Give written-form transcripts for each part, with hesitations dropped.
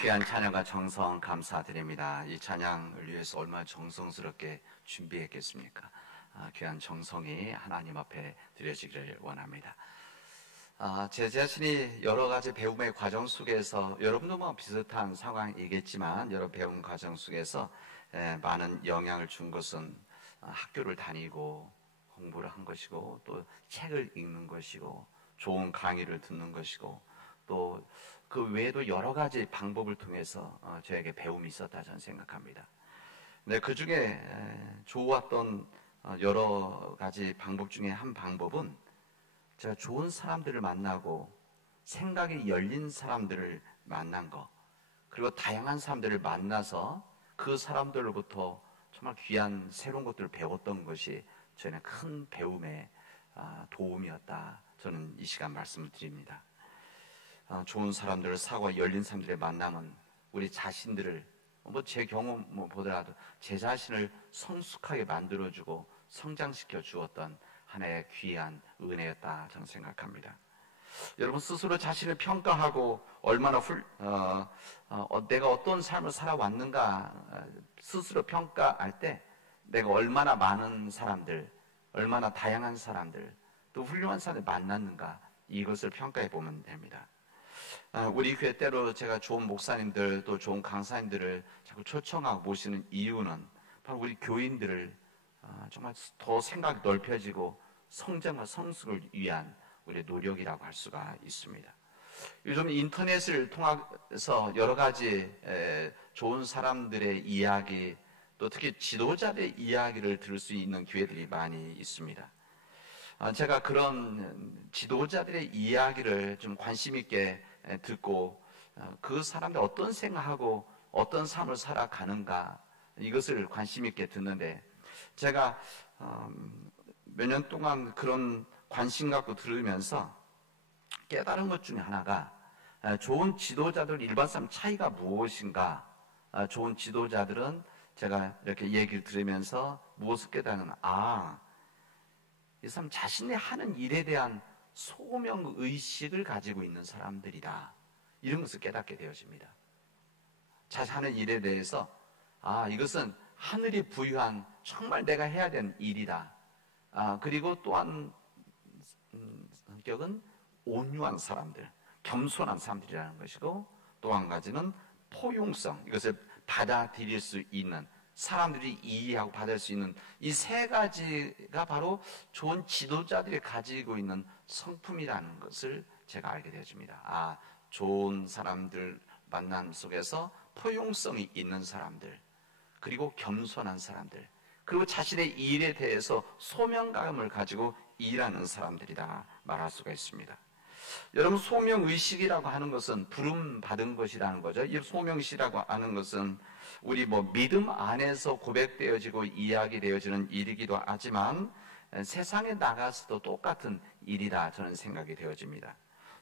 귀한 찬양과 정성 감사드립니다. 이 찬양을 위해서 얼마나 정성스럽게 준비했겠습니까? 귀한 정성이 하나님 앞에 드려지기를 원합니다. 제 자신이 여러 가지 배움의 과정 속에서, 여러분도 뭐 비슷한 상황이겠지만 여러 배움 과정 속에서 많은 영향을 준 것은 학교를 다니고 공부를 한 것이고, 또 책을 읽는 것이고, 좋은 강의를 듣는 것이고, 또 그 외에도 여러 가지 방법을 통해서 저에게 배움이 있었다 저는 생각합니다. 근데 그 중에 좋았던 여러 가지 방법 중에 한 방법은, 제가 좋은 사람들을 만나고 생각이 열린 사람들을 만난 거, 그리고 다양한 사람들을 만나서 그 사람들로부터 정말 귀한 새로운 것들을 배웠던 것이 저에는 큰 배움의 도움이었다, 저는 이 시간 말씀을 드립니다. 좋은 사람들, 사고가 열린 사람들의 만남은 우리 자신들을, 제 경험 보더라도 제 자신을 성숙하게 만들어주고 성장시켜 주었던 하나의 귀한 은혜였다 저는 생각합니다. 여러분 스스로 자신을 평가하고 얼마나 내가 어떤 삶을 살아왔는가 스스로 평가할 때, 내가 얼마나 많은 사람들, 얼마나 다양한 사람들, 또 훌륭한 사람을 만났는가, 이것을 평가해 보면 됩니다. 우리 교회 때로 제가 좋은 목사님들, 또 좋은 강사님들을 자꾸 초청하고 모시는 이유는 바로 우리 교인들을 정말 더 생각이 넓혀지고 성장과 성숙을 위한 우리의 노력이라고 할 수가 있습니다. 요즘 인터넷을 통해서 여러 가지 좋은 사람들의 이야기, 또 특히 지도자들의 이야기를 들을 수 있는 기회들이 많이 있습니다. 제가 그런 지도자들의 이야기를 좀 관심 있게 듣고, 그 사람들 어떤 생각하고 어떤 삶을 살아가는가, 이것을 관심 있게 듣는데, 제가 몇 년 동안 그런 관심 갖고 들으면서 깨달은 것 중에 하나가, 좋은 지도자들 일반 사람 차이가 무엇인가. 좋은 지도자들은 제가 이렇게 얘기를 들으면서 무엇을 깨달은, 이 사람 자신이 하는 일에 대한 소명의식을 가지고 있는 사람들이다, 이런 것을 깨닫게 되어집니다. 자신 하는 일에 대해서 이것은 하늘이 부여한 정말 내가 해야 되는 일이다. 그리고 또한 성격은 온유한 사람들, 겸손한 사람들이라는 것이고, 또 한 가지는 포용성, 이것을 받아들일 수 있는, 사람들이 이해하고 받을 수 있는, 이 세 가지가 바로 좋은 지도자들이 가지고 있는 성품이라는 것을 제가 알게 되어집니다. 좋은 사람들 만남 속에서 포용성이 있는 사람들, 그리고 겸손한 사람들, 그리고 자신의 일에 대해서 소명감을 가지고 일하는 사람들이다 말할 수가 있습니다. 여러분, 소명의식이라고 하는 것은 부름받은 것이라는 거죠. 이 소명의식이라고 하는 것은 우리 믿음 안에서 고백되어지고 이야기되어지는 일이기도 하지만, 세상에 나가서도 똑같은 일이다 저는 생각이 되어집니다.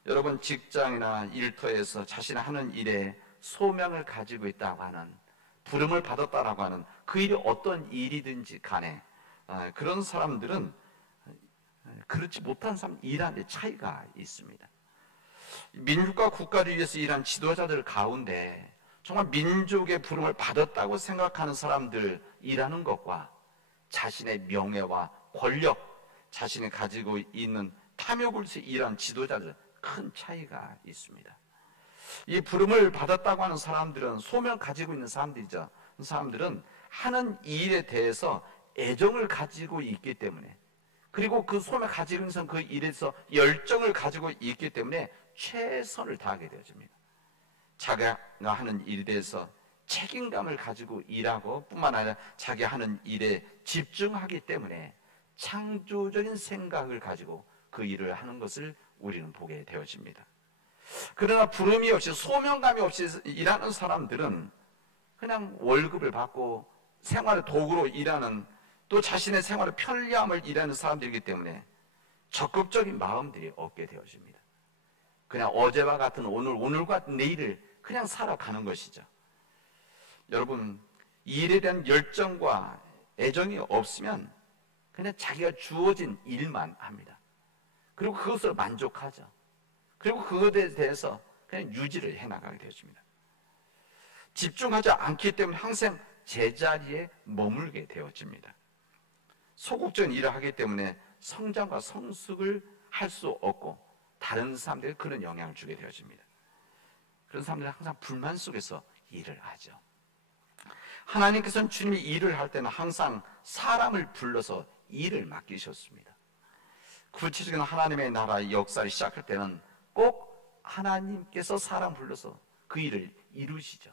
여러분, 직장이나 일터에서 자신이 하는 일에 소명을 가지고 있다고 하는, 부름을 받았다라고 하는 그 일이 어떤 일이든지 간에 그런 사람들은 그렇지 못한 사람 일하는 데 차이가 있습니다. 민족과 국가를 위해서 일한 지도자들 가운데 정말 민족의 부름을 받았다고 생각하는 사람들 일하는 것과, 자신의 명예와 권력, 자신이 가지고 있는 탐욕을 위해서 일한 지도자들, 큰 차이가 있습니다. 이 부름을 받았다고 하는 사람들은 소명 가지고 있는 사람들이죠. 그 사람들은 하는 일에 대해서 애정을 가지고 있기 때문에, 그리고 그 소명 가지고 있는 그 일에서 열정을 가지고 있기 때문에 최선을 다하게 되어집니다. 자기가 하는 일에 대해서 책임감을 가지고 일하고, 뿐만 아니라 자기 하는 일에 집중하기 때문에 창조적인 생각을 가지고 그 일을 하는 것을 우리는 보게 되어집니다. 그러나 부름이 없이, 소명감이 없이 일하는 사람들은 그냥 월급을 받고 생활의 도구로 일하는, 또 자신의 생활의 편리함을 일하는 사람들이기 때문에 적극적인 마음들이 없게 되어집니다. 그냥 어제와 같은 오늘, 오늘과 같은 내일을 그냥 살아가는 것이죠. 여러분, 일에 대한 열정과 애정이 없으면 그냥 자기가 주어진 일만 합니다. 그리고 그것을 만족하죠. 그리고 그것에 대해서 그냥 유지를 해나가게 되어집니다. 집중하지 않기 때문에 항상 제자리에 머물게 되어집니다. 소극적인 일을 하기 때문에 성장과 성숙을 할 수 없고 다른 사람들에게 그런 영향을 주게 되어집니다. 그런 사람들은 항상 불만 속에서 일을 하죠. 하나님께서는 주님이 일을 할 때는 항상 사람을 불러서 일을 맡기셨습니다. 구체적인 하나님의 나라의 역사를 시작할 때는 꼭 하나님께서 사람 불러서 그 일을 이루시죠.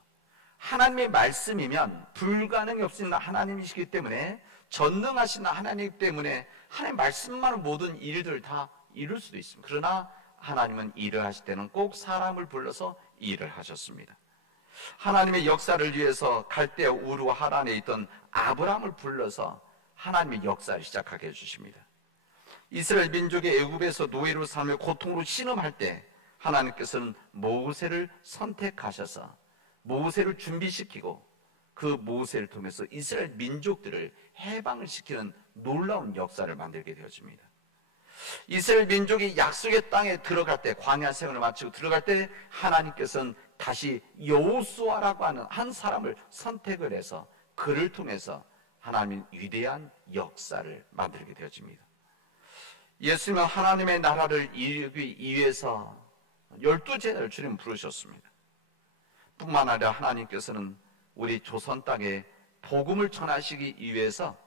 하나님의 말씀이면 불가능이 없으신 하나님이시기 때문에, 전능하신 하나님 때문에 하나님 말씀만으로 모든 일들을 다 이룰 수도 있습니다. 그러나 하나님은 일을 하실 때는 꼭 사람을 불러서 일을 하셨습니다. 하나님의 역사를 위해서 갈대아 우르 하란에 있던 아브라함을 불러서 하나님의 역사를 시작하게 해주십니다. 이스라엘 민족이 애굽에서 노예로 삶의 고통으로 신음할 때 하나님께서는 모세를 선택하셔서 모세를 준비시키고 그 모세를 통해서 이스라엘 민족들을 해방을 시키는 놀라운 역사를 만들게 되어집니다. 이스라엘 민족이 약속의 땅에 들어갈 때, 광야 생활을 마치고 들어갈 때 하나님께서는 다시 여호수아라고 하는 한 사람을 선택을 해서 그를 통해서 하나님의 위대한 역사를 만들게 되어집니다. 예수님은 하나님의 나라를 이루기 위해서 12제자를 주님 부르셨습니다. 뿐만 아니라 하나님께서는 우리 조선 땅에 복음을 전하시기 위해서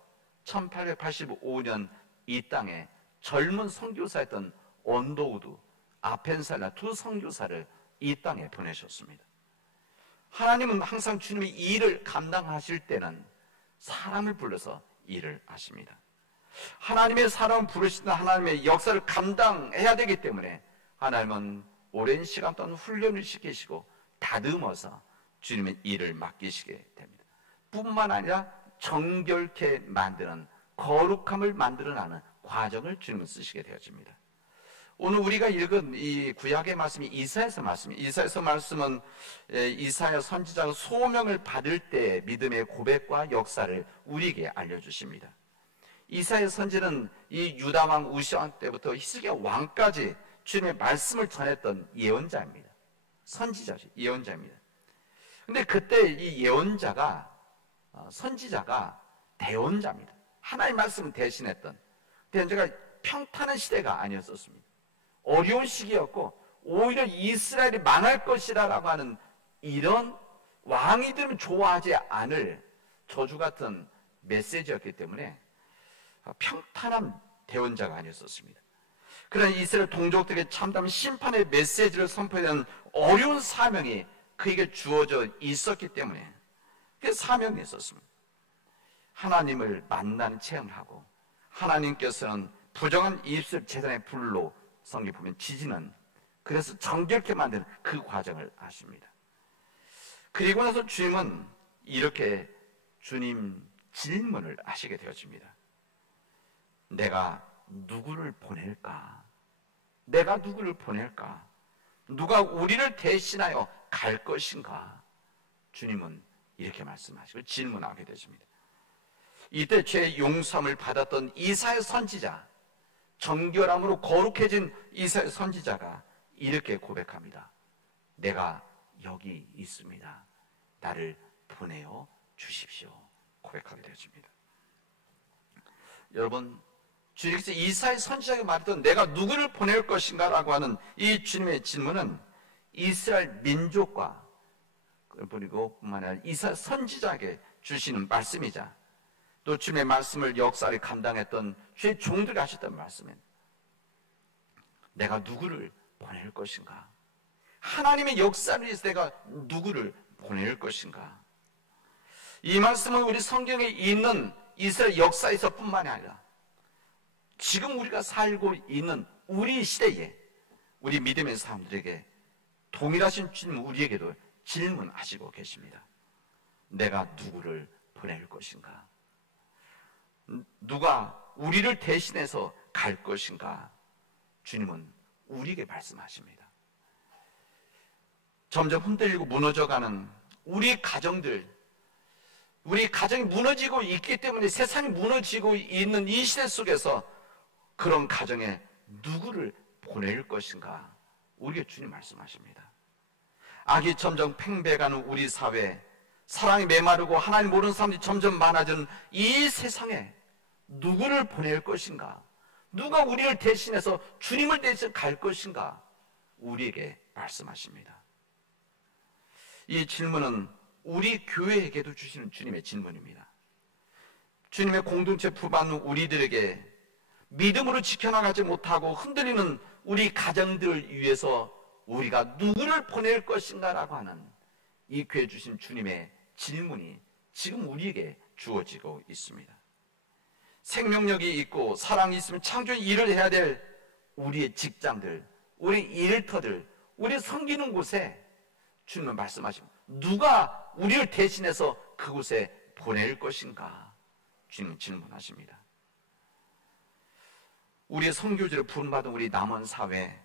1885년 이 땅에 젊은 선교사였던 언더우드, 아펜살라 두 선교사를 이 땅에 보내셨습니다. 하나님은 항상 주님이 일을 감당하실 때는 사람을 불러서 일을 하십니다. 하나님의 사람을 부르시는 하나님의 역사를 감당해야 되기 때문에 하나님은 오랜 시간 동안 훈련을 시키시고 다듬어서 주님의 일을 맡기시게 됩니다. 뿐만 아니라 정결케 만드는, 거룩함을 만들어나는 과정을 주님은 쓰시게 되어집니다. 오늘 우리가 읽은 이 구약의 말씀이 이사야서 말씀입니다. 이사야서 말씀은 이사야 선지자가 소명을 받을 때 믿음의 고백과 역사를 우리에게 알려주십니다. 이사야 선지는 이 유다왕 우시아 때부터 히스기야 왕까지 주님의 말씀을 전했던 예언자입니다. 선지자죠. 예언자입니다. 근데 그때 이 예언자가, 선지자가 대언자입니다. 하나님의 말씀을 대신했던 대언자가 평탄한 시대가 아니었었습니다. 어려운 시기였고 오히려 이스라엘이 망할 것이라고 하는 이런 왕이 되면 좋아하지 않을 저주 같은 메시지였기 때문에 평탄한 대언자가 아니었었습니다. 그러나 이스라엘 동족들에게 참담한 심판의 메시지를 선포하는 어려운 사명이 그에게 주어져 있었기 때문에 그 사명이 있었습니다. 하나님을 만나는 체험을 하고 하나님께서는 부정한 입술 재단의 불로 성경 보면 지지는, 그래서 정결케 만드는 그 과정을 아십니다. 그리고 나서 주님은 이렇게 주님 질문을 하시게 되어집니다. 내가 누구를 보낼까? 내가 누구를 보낼까? 누가 우리를 대신하여 갈 것인가? 주님은 이렇게 말씀하시고 질문하게 되십니다. 이때 죄 용서함을 받았던 이사야 선지자, 정결함으로 거룩해진 이사야 선지자가 이렇게 고백합니다. 내가 여기 있습니다. 나를 보내어 주십시오. 고백하게 되어집니다. 여러분, 주님께서 이사야 선지자에게 말했던 내가 누구를 보낼 것인가 라고 하는 이 주님의 질문은 이스라엘 민족과 그리고 뿐만 아니라 이사야 선지자에게 주시는 말씀이자 또 주님의 말씀을 역사를 감당했던 주의 종들이 하셨던 말씀은 내가 누구를 보낼 것인가? 하나님의 역사를 위해서 내가 누구를 보낼 것인가? 이 말씀은 우리 성경에 있는 이스라엘 역사에서 뿐만이 아니라 지금 우리가 살고 있는 우리 시대에 우리 믿음의 사람들에게 동일하신 주님 우리에게도 질문하시고 계십니다. 내가 누구를 보낼 것인가? 누가 우리를 대신해서 갈 것인가? 주님은 우리에게 말씀하십니다. 점점 흔들리고 무너져가는 우리 가정들, 우리 가정이 무너지고 있기 때문에 세상이 무너지고 있는 이 시대 속에서 그런 가정에 누구를 보낼 것인가? 우리에게 주님 말씀하십니다. 악이 점점 팽배해가는 우리 사회, 사랑이 메마르고 하나님 모르는 사람들이 점점 많아지는 이 세상에 누구를 보낼 것인가? 누가 우리를 대신해서 주님을 대신해 갈 것인가? 우리에게 말씀하십니다. 이 질문은 우리 교회에게도 주시는 주님의 질문입니다. 주님의 공동체 부받는 우리들에게 믿음으로 지켜나가지 못하고 흔들리는 우리 가정들을 위해서 우리가 누구를 보낼 것인가 라고 하는 이 교회 주신 주님의 질문이 지금 우리에게 주어지고 있습니다. 생명력이 있고 사랑이 있으면 창조의 일을 해야 될 우리의 직장들, 우리 일터들, 우리 섬기는 곳에 주님은 말씀하십니다. 누가 우리를 대신해서 그곳에 보낼 것인가? 주님은 질문하십니다. 우리의 선교지를 부름받은 우리 남원 사회,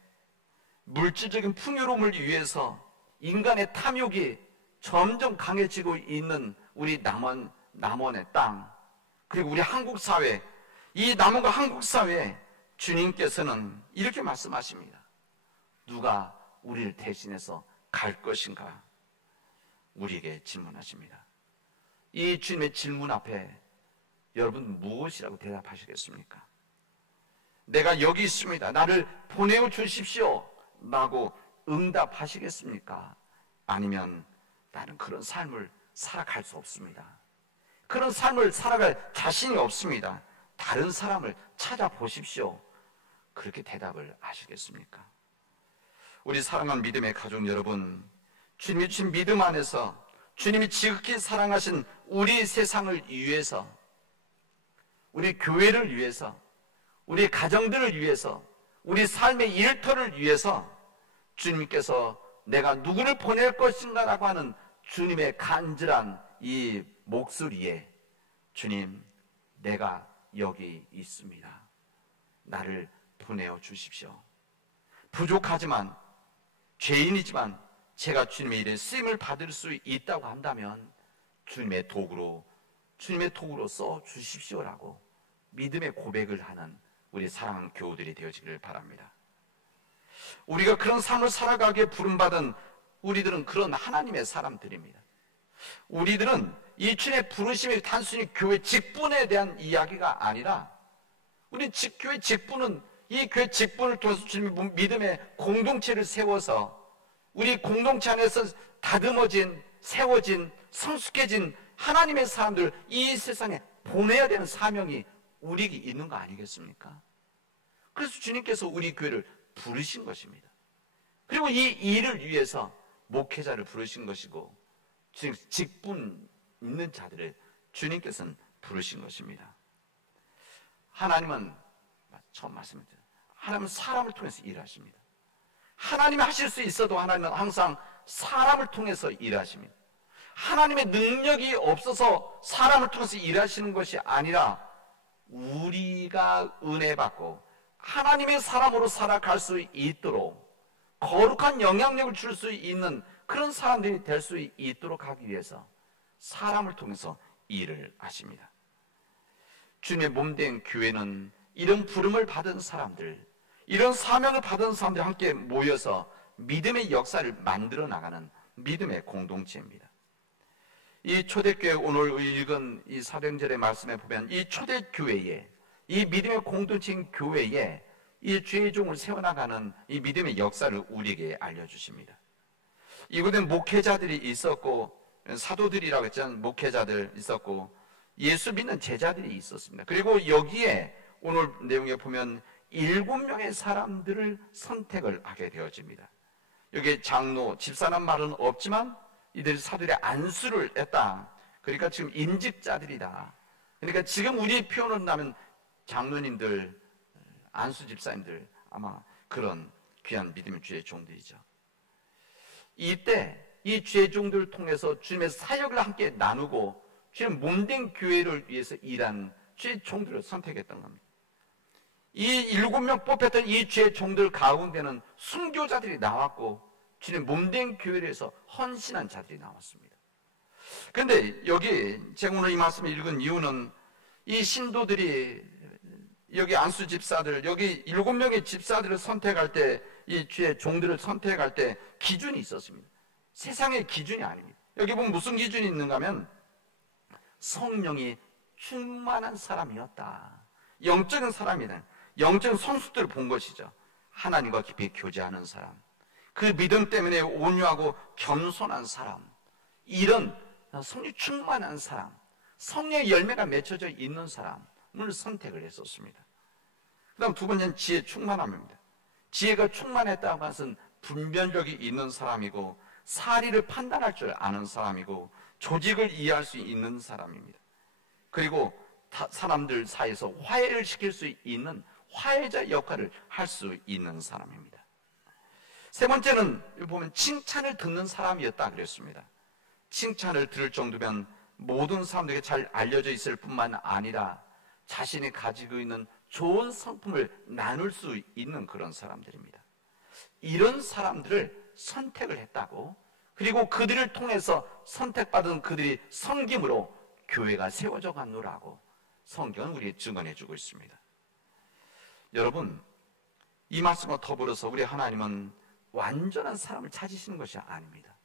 물질적인 풍요로움을 위해서 인간의 탐욕이 점점 강해지고 있는 우리 남원의 땅, 그리고 우리 한국 사회, 이 남원과 한국 사회에 주님께서는 이렇게 말씀하십니다. 누가 우리를 대신해서 갈 것인가? 우리에게 질문하십니다. 이 주님의 질문 앞에 여러분 무엇이라고 대답하시겠습니까? 내가 여기 있습니다. 나를 보내어 주십시오 라고 응답하시겠습니까? 아니면 나는 그런 삶을 살아갈 수 없습니다. 그런 삶을 살아갈 자신이 없습니다. 다른 사람을 찾아보십시오. 그렇게 대답을 하시겠습니까? 우리 사랑하는 믿음의 가족 여러분, 주님이 주신 믿음 안에서 주님이 지극히 사랑하신 우리 세상을 위해서, 우리 교회를 위해서, 우리 가정들을 위해서, 우리 삶의 일터를 위해서 주님께서 내가 누구를 보낼 것인가 라고 하는 주님의 간절한 이 목소리에 주님, 내가 여기 있습니다. 나를 보내어 주십시오. 부족하지만, 죄인이지만 제가 주님의 일에 쓰임을 받을 수 있다고 한다면 주님의 도구로 써 주십시오라고 믿음의 고백을 하는 우리 사랑하는 교우들이 되어지기를 바랍니다. 우리가 그런 삶을 살아가기에 부름받은 우리들은 그런 하나님의 사람들입니다. 우리들은 이 주님의 부르심이 단순히 교회 직분에 대한 이야기가 아니라, 우리 교회 직분은 이 교회 직분을 통해서 주님의 믿음의 공동체를 세워서 우리 공동체 안에서 다듬어진, 세워진, 성숙해진 하나님의 사람들 이 세상에 보내야 되는 사명이 우리에게 있는 거 아니겠습니까? 그래서 주님께서 우리 교회를 부르신 것입니다. 그리고 이 일을 위해서 목회자를 부르신 것이고 직분 있는 자들을 주님께서는 부르신 것입니다. 하나님은, 처음 말씀드렸죠, 하나님은 사람을 통해서 일하십니다. 하나님이 하실 수 있어도 하나님은 항상 사람을 통해서 일하십니다. 하나님의 능력이 없어서 사람을 통해서 일하시는 것이 아니라 우리가 은혜 받고 하나님의 사람으로 살아갈 수 있도록 거룩한 영향력을 줄 수 있는 그런 사람들이 될 수 있도록 하기 위해서 사람을 통해서 일을 하십니다. 주님의 몸된 교회는 이런 부름을 받은 사람들, 이런 사명을 받은 사람들이 함께 모여서 믿음의 역사를 만들어 나가는 믿음의 공동체입니다. 이 초대교회, 오늘 읽은 이 사도행전의 말씀에 보면 이 초대교회에, 이 믿음의 공동체인 교회에 이 주의 종을 세워나가는 이 믿음의 역사를 우리에게 알려주십니다. 이곳에 목회자들이 있었고, 사도들이라고 했잖아요. 목회자들 있었고, 예수 믿는 제자들이 있었습니다. 그리고 여기에 오늘 내용에 보면 7명의 사람들을 선택을 하게 되어집니다. 여기 장로, 집사란 말은 없지만 이들이 사도들의 안수를 했다. 그러니까 지금 임직자들이다. 그러니까 지금 우리 표현으로 한다면 장로님들, 안수 집사님들, 아마 그런 귀한 믿음의 주의 종들이죠. 이때 이 주의 종들을 통해서 주님의 사역을 함께 나누고 주님 몸된 교회를 위해서 일한 주의 종들을 선택했던 겁니다. 이 7명 뽑혔던 이 주의 종들 가운데는 순교자들이 나왔고 주님 몸된 교회를 위해서 헌신한 자들이 나왔습니다. 그런데 여기 제가 오늘 이 말씀을 읽은 이유는 이 신도들이 여기 안수 집사들, 여기 7명의 집사들을 선택할 때, 이 주의 종들을 선택할 때 기준이 있었습니다. 세상의 기준이 아닙니다. 여기 보면 무슨 기준이 있는가 하면 성령이 충만한 사람이었다. 영적인 사람이다. 영적인 성숙들을 본 것이죠. 하나님과 깊이 교제하는 사람, 그 믿음 때문에 온유하고 겸손한 사람, 이런 성령 충만한 사람, 성령의 열매가 맺혀져 있는 사람을 선택을 했었습니다. 그 다음 두 번째는 지혜 충만함입니다. 지혜가 충만했다고 하는 것은 분별력이 있는 사람이고 사리를 판단할 줄 아는 사람이고 조직을 이해할 수 있는 사람입니다. 그리고 사람들 사이에서 화해를 시킬 수 있는 화해자 역할을 할 수 있는 사람입니다. 세 번째는 보면 칭찬을 듣는 사람이었다 그랬습니다. 칭찬을 들을 정도면 모든 사람들에게 잘 알려져 있을 뿐만 아니라 자신이 가지고 있는 좋은 성품을 나눌 수 있는 그런 사람들입니다. 이런 사람들을 선택을 했다고, 그리고 그들을 통해서 선택받은 그들이 섬김으로 교회가 세워져 갔노라고 성경은 우리에게 증언해 주고 있습니다. 여러분, 이 말씀과 더불어서 우리 하나님은 완전한 사람을 찾으시는 것이 아닙니다.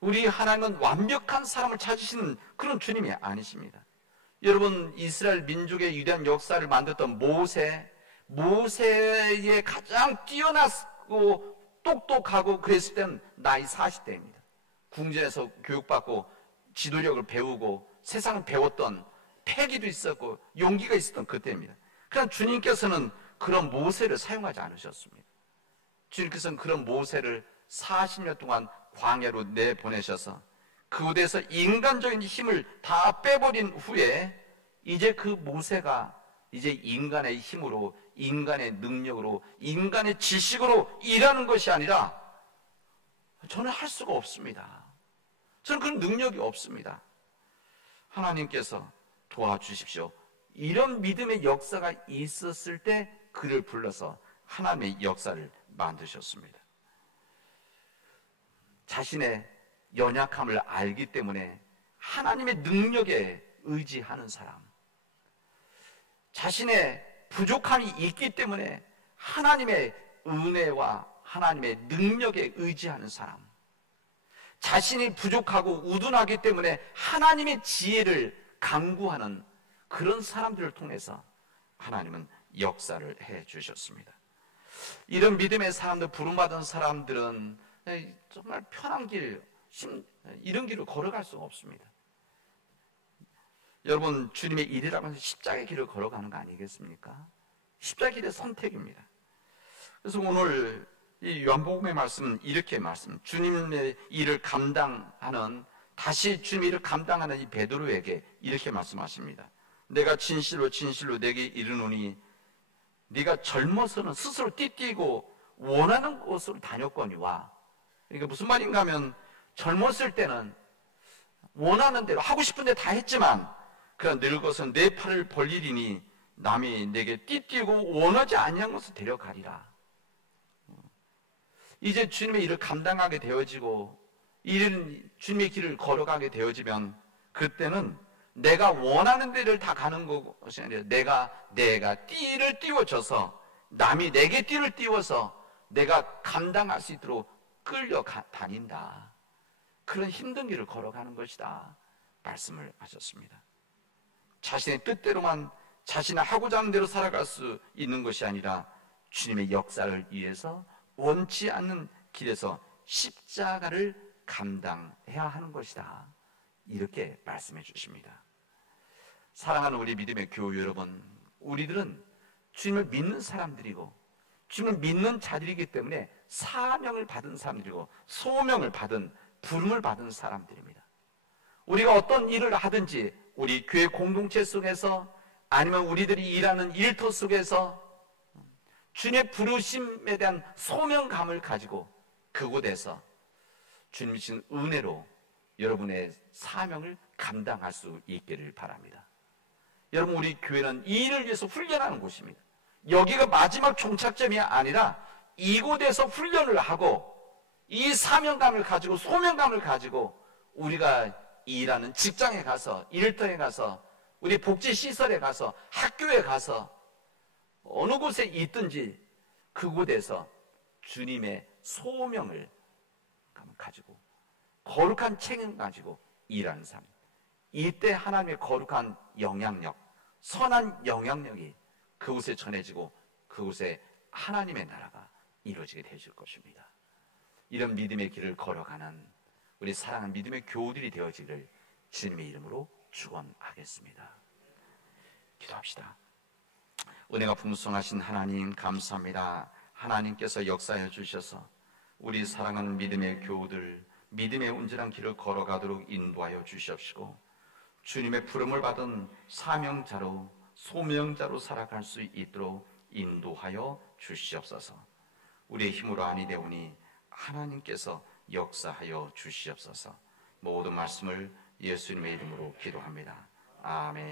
우리 하나님은 완벽한 사람을 찾으시는 그런 주님이 아니십니다. 여러분, 이스라엘 민족의 위대한 역사를 만들었던 모세의 가장 뛰어나고 똑똑하고 그랬을 때는 나이 40대입니다. 궁전에서 교육받고 지도력을 배우고 세상을 배웠던 패기도 있었고 용기가 있었던 그때입니다. 그러나 주님께서는 그런 모세를 사용하지 않으셨습니다. 주님께서는 그런 모세를 40년 동안 광야로 내보내셔서 그곳에서 인간적인 힘을 다 빼버린 후에 이제 그 모세가 이제 인간의 힘으로, 인간의 능력으로, 인간의 지식으로 일하는 것이 아니라 저는 할 수가 없습니다. 저는 그런 능력이 없습니다. 하나님께서 도와주십시오. 이런 믿음의 역사가 있었을 때 그를 불러서 하나님의 역사를 만드셨습니다. 자신의 연약함을 알기 때문에 하나님의 능력에 의지하는 사람, 자신의 부족함이 있기 때문에 하나님의 은혜와 하나님의 능력에 의지하는 사람, 자신이 부족하고 우둔하기 때문에 하나님의 지혜를 간구하는 그런 사람들을 통해서 하나님은 역사를 해 주셨습니다. 이런 믿음의 사람들, 부름받은 사람들은 정말 편한 길, 이런 길을 걸어갈 수가 없습니다. 여러분, 주님의 일이라고 해서 십자가의 길을 걸어가는 거 아니겠습니까? 십자가의 길의 선택입니다. 그래서 오늘 이 요한복음의 말씀은 이렇게 주님의 일을 감당하는, 다시 주님의 일을 감당하는 이 베드로에게 이렇게 말씀하십니다. 내가 진실로 진실로 내게 이르노니 네가 젊어서는 스스로 띠띠고 원하는 곳으로 다녔거니와. 그러니까 무슨 말인가 하면, 젊었을 때는 원하는 대로 하고 싶은 데 다 했지만 그러나 늙어서 내 팔을 벌리리니 남이 내게 띠띠고 원하지 아니한 곳을 데려가리라. 이제 주님의 일을 감당하게 되어지고 주님의 길을 걸어가게 되어지면 그때는 내가 원하는 데를 다 가는 것이 아니라 내가 띠를 띄워줘서, 남이 내게 띠를 띄워서 내가 감당할 수 있도록 끌려다닌다. 그런 힘든 길을 걸어가는 것이다 말씀을 하셨습니다. 자신의 뜻대로만, 자신이 하고자 하는 대로 살아갈 수 있는 것이 아니라 주님의 역사를 위해서 원치 않는 길에서 십자가를 감당해야 하는 것이다, 이렇게 말씀해 주십니다. 사랑하는 우리 믿음의 교우 여러분, 우리들은 주님을 믿는 사람들이고 주님을 믿는 자들이기 때문에 사명을 받은 사람들이고 소명을 받은, 부름을 받은 사람들입니다. 우리가 어떤 일을 하든지 우리 교회 공동체 속에서 아니면 우리들이 일하는 일터 속에서 주님의 부르심에 대한 소명감을 가지고 그곳에서 주님이 주신 은혜로 여러분의 사명을 감당할 수 있기를 바랍니다. 여러분, 우리 교회는 이 일을 위해서 훈련하는 곳입니다. 여기가 마지막 종착점이 아니라 이곳에서 훈련을 하고 이 사명감을 가지고 소명감을 가지고 우리가 일하는 직장에 가서, 일터에 가서, 우리 복지시설에 가서, 학교에 가서 어느 곳에 있든지 그곳에서 주님의 소명을 가지고 거룩한 책임 가지고 일하는 삶. 이때 하나님의 거룩한 영향력, 선한 영향력이 그곳에 전해지고 그곳에 하나님의 나라가 이루어지게 되실 것입니다. 이런 믿음의 길을 걸어가는 우리 사랑하는 믿음의 교우들이 되어지기를 주님의 이름으로 축원하겠습니다. 기도합시다. 은혜가 풍성하신 하나님 감사합니다. 하나님께서 역사해 주셔서 우리 사랑하는 믿음의 교우들, 믿음의 온전한 길을 걸어가도록 인도하여 주시옵시고 주님의 부름을 받은 사명자로 소명자로 살아갈 수 있도록 인도하여 주시옵소서. 우리의 힘으로 아니 되오니 하나님께서 역사하여 주시옵소서. 모든 말씀을 예수님의 이름으로 기도합니다. 아멘.